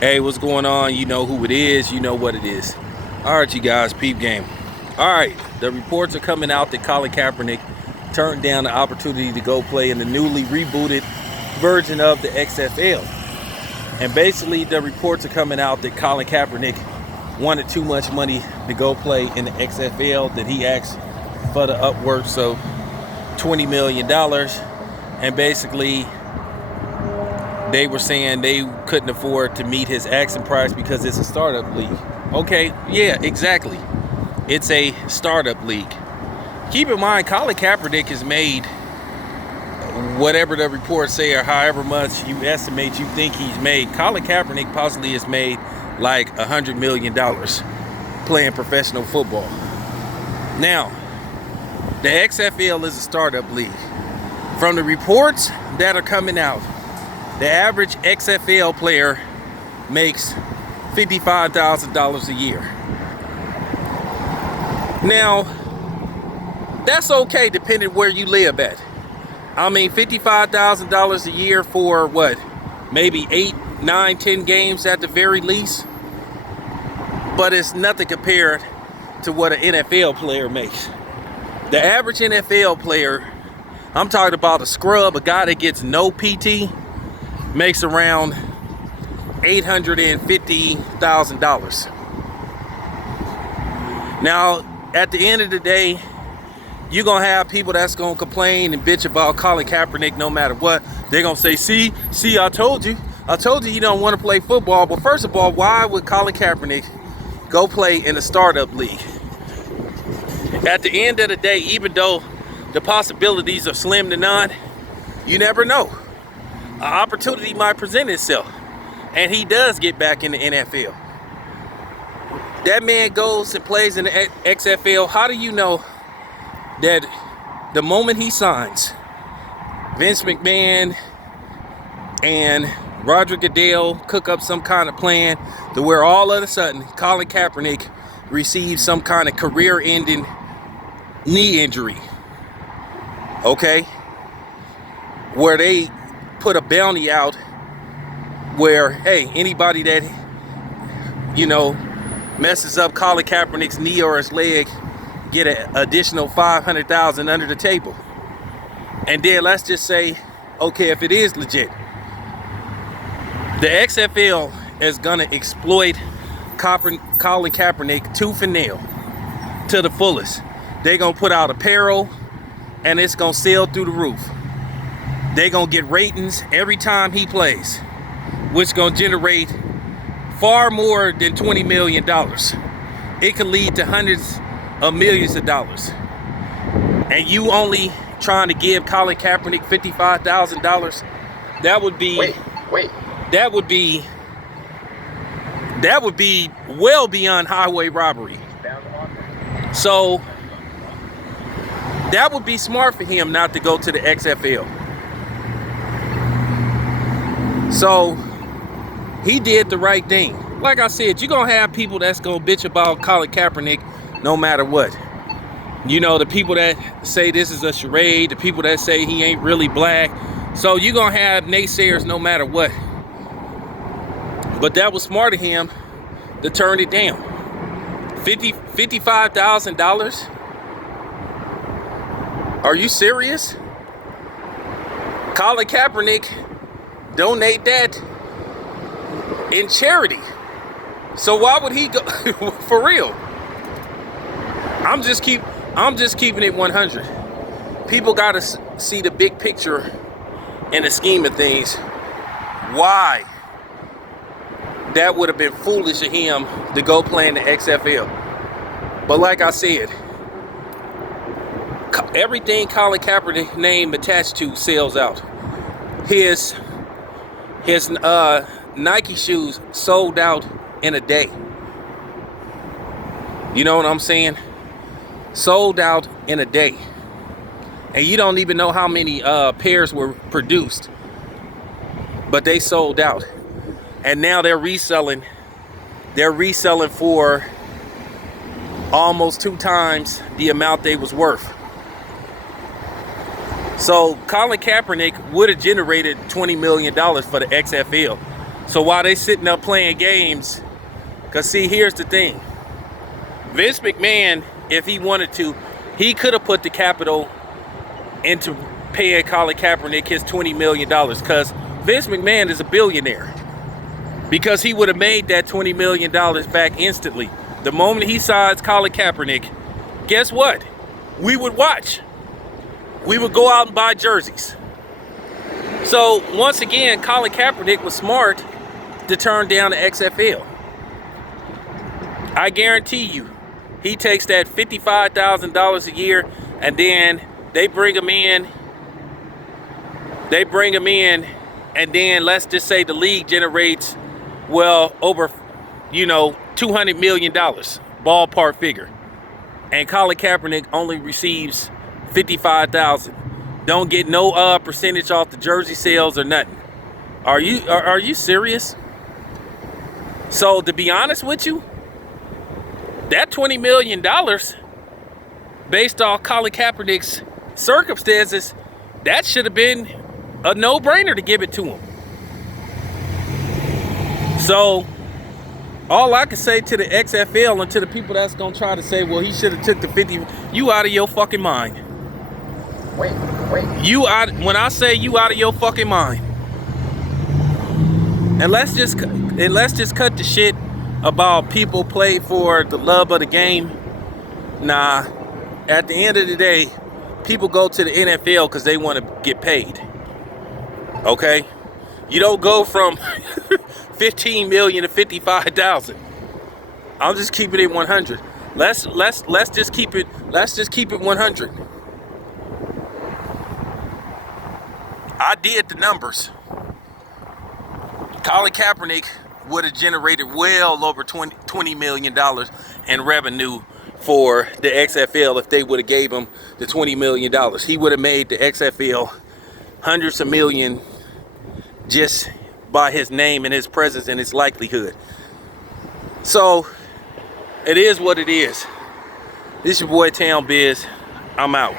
Hey, what's going on? You know who it is, you know what it is. All right, you guys, peep game. All right, the reports are coming out that Colin Kaepernick turned down the opportunity to go play in the newly rebooted version of the XFL. And basically, the reports are coming out that Colin Kaepernick wanted too much money to go play in the XFL, that he asked for the upwards of $20 million. And basically, they were saying they couldn't afford to meet his asking price because it's a startup league. Okay, yeah, exactly. It's a startup league. Keep in mind, Colin Kaepernick has made whatever the reports say or however much you estimate you think he's made. Colin Kaepernick possibly has made like $100 million playing professional football. Now, the XFL is a startup league. From the reports that are coming out, the average XFL player makes $55,000 a year. Now, that's okay depending where you live at. I mean, $55,000 a year for what? Maybe 8, 9, 10 games at the very least. But it's nothing compared to what an NFL player makes. The average NFL player, I'm talking about a scrub, a guy that gets no PT, makes around $850,000. Now, at the end of the day, you're going to have people that's going to complain and bitch about Colin Kaepernick no matter what. They're going to say, see, I told you you don't want to play football. But first of all, why would Colin Kaepernick go play in a startup league? At the end of the day, even though the possibilities are slim to none, you never know. An opportunity might present itself, and he does get back in the NFL. That man goes and plays in the XFL. How do you know that the moment he signs, Vince McMahon and Roger Goodell cook up some kind of plan to where all of a sudden Colin Kaepernick receives some kind of career-ending knee injury? Okay? Where they put a bounty out where, hey, anybody that, messes up Colin Kaepernick's knee or his leg get an additional $500,000 under the table. And then let's just say, okay, if it is legit, the XFL is gonna exploit Colin Kaepernick tooth and nail to the fullest. They're gonna put out apparel and it's gonna sell through the roof. They're gonna get ratings every time he plays, which gonna generate far more than $20 million. It could lead to hundreds of millions of dollars. And you only trying to give Colin Kaepernick $55,000? That would be Wait. That would be well beyond highway robbery. So that would be smart for him not to go to the XFL. So he did the right thing. Like I said, you're going to have people that's going to bitch about Colin Kaepernick no matter what. You know, the people that say this is a charade, the people that say he ain't really black. So you're going to have naysayers no matter what. But that was smart of him to turn it down. $55,000? Are you serious? Colin Kaepernick donate that in charity. So why would he go for real? I'm just keeping it 100. People got to see the big picture and the scheme of things. Why that would have been foolish of him to go play in the XFL. But like I said, everything Colin Kaepernick name attached to sells out. His Nike shoes sold out in a day. You know what I'm saying? Sold out in a day. And you don't even know how many pairs were produced. But they sold out. And now they're reselling. They're reselling for almost 2 times the amount they was worth. So Colin Kaepernick would have generated $20 million for the XFL. So while they sitting up playing games, because see, here's the thing. Vince McMahon, if he wanted to, he could have put the capital into paying Colin Kaepernick his $20 million, because Vince McMahon is a billionaire. Because he would have made that $20 million back instantly. The moment he signs Colin Kaepernick, guess what? We would watch. We would go out and buy jerseys. So once again, Colin Kaepernick was smart to turn down the XFL. I guarantee you, he takes that $55,000 a year, and then they bring him in. And then let's just say the league generates, well, over, $200 million, ballpark figure. And Colin Kaepernick only receives $55,000. Don't get no percentage off the jersey sales or nothing. Are you serious? So to be honest with you, that $20 million, based off Colin Kaepernick's circumstances, that should have been a no-brainer to give it to him. So all I can say to the XFL and to the people that's gonna try to say, well, he should have took the 50, you out of your fucking mind. Wait. You out, when I say you out of your fucking mind. And let's just cut the shit about people play for the love of the game. Nah, at the end of the day, people go to the NFL because they want to get paid. Okay? You don't go from 15 million to 55,000. I'll just keep it at 100. Let's just keep it 100. I did the numbers. Colin Kaepernick would have generated well over $20 million in revenue for the XFL if they would have gave him the $20 million. He would have made the XFL hundreds of millions just by his name and his presence and his likelihood. So it is what it is. This your boy Town Biz. I'm out.